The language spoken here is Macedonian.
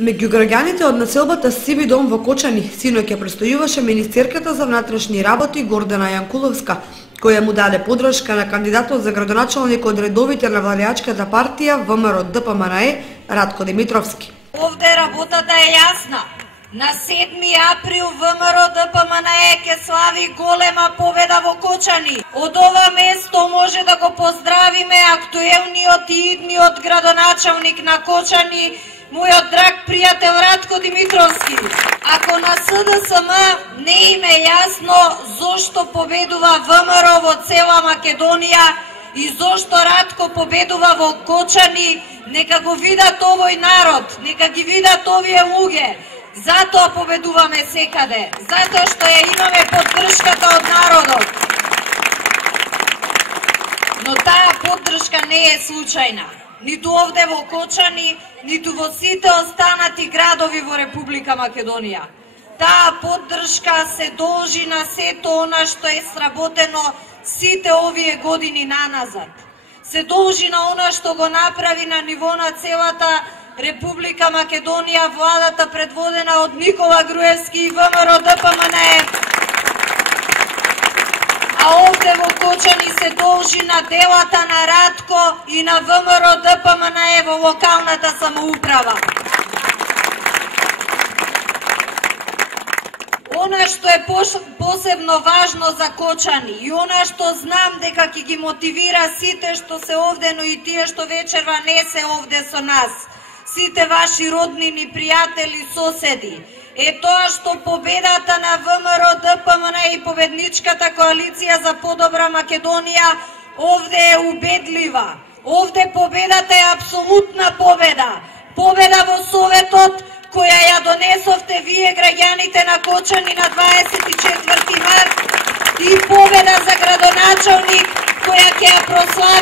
Меѓу граѓаните од населбата Сиви дом во Кочани синоќа престојуваше министерката за внатрешни работи Гордана Јанкуловска, која му даде подршка на кандидатот за градоначалник од редовите на владеачката партија ВМРО ДПМНЕ Ратко Димитровски. Овде работата е јасна. На 7 април ВМРО ДПМНЕ ќе слави голема победа во Кочани. Од ова место може да го поздравиме актуелниот и идниот градоначалник на Кочани, мојот драг пријател Ратко Димитровски. Ако на СДСМ не им е јасно зошто победува ВМРО во цела Македонија и зошто Ратко победува во Кочани, нека го видат овој народ, нека ги видат овие луѓе. Затоа победуваме секаде, затоа што ја имаме поддршката од народот. Но таа поддршка не е случајна. Ниту овде во Кочани, ниту во сите останати градови во Република Македонија. Таа поддршка се должи на сето она што е сработено сите овие години наназад. Се должи на она што го направи на ниво на целата Република Македонија владата предводена од Никола Груевски и ВМРО ДПМНЕ. А овде во Кочани се должи на делата на Ратко и на ВМРО ДПМНЕ во локалната самоуправа. Она што е посебно важно за Кочани и она што знам дека ќе ги мотивира сите што се овде, но и тие што вечерва не се овде со нас, сите ваши роднини, пријатели, соседи, е тоа што победата на ВМРО ДПМНЕ и победничката коалиција за подобра Македонија овде е убедлива. Овде победата е апсолутна победа. Победа во Советот, која ја донесовте вие граѓаните на Кочани на 24 март, и победа за градоначалник, која ќе ја прослави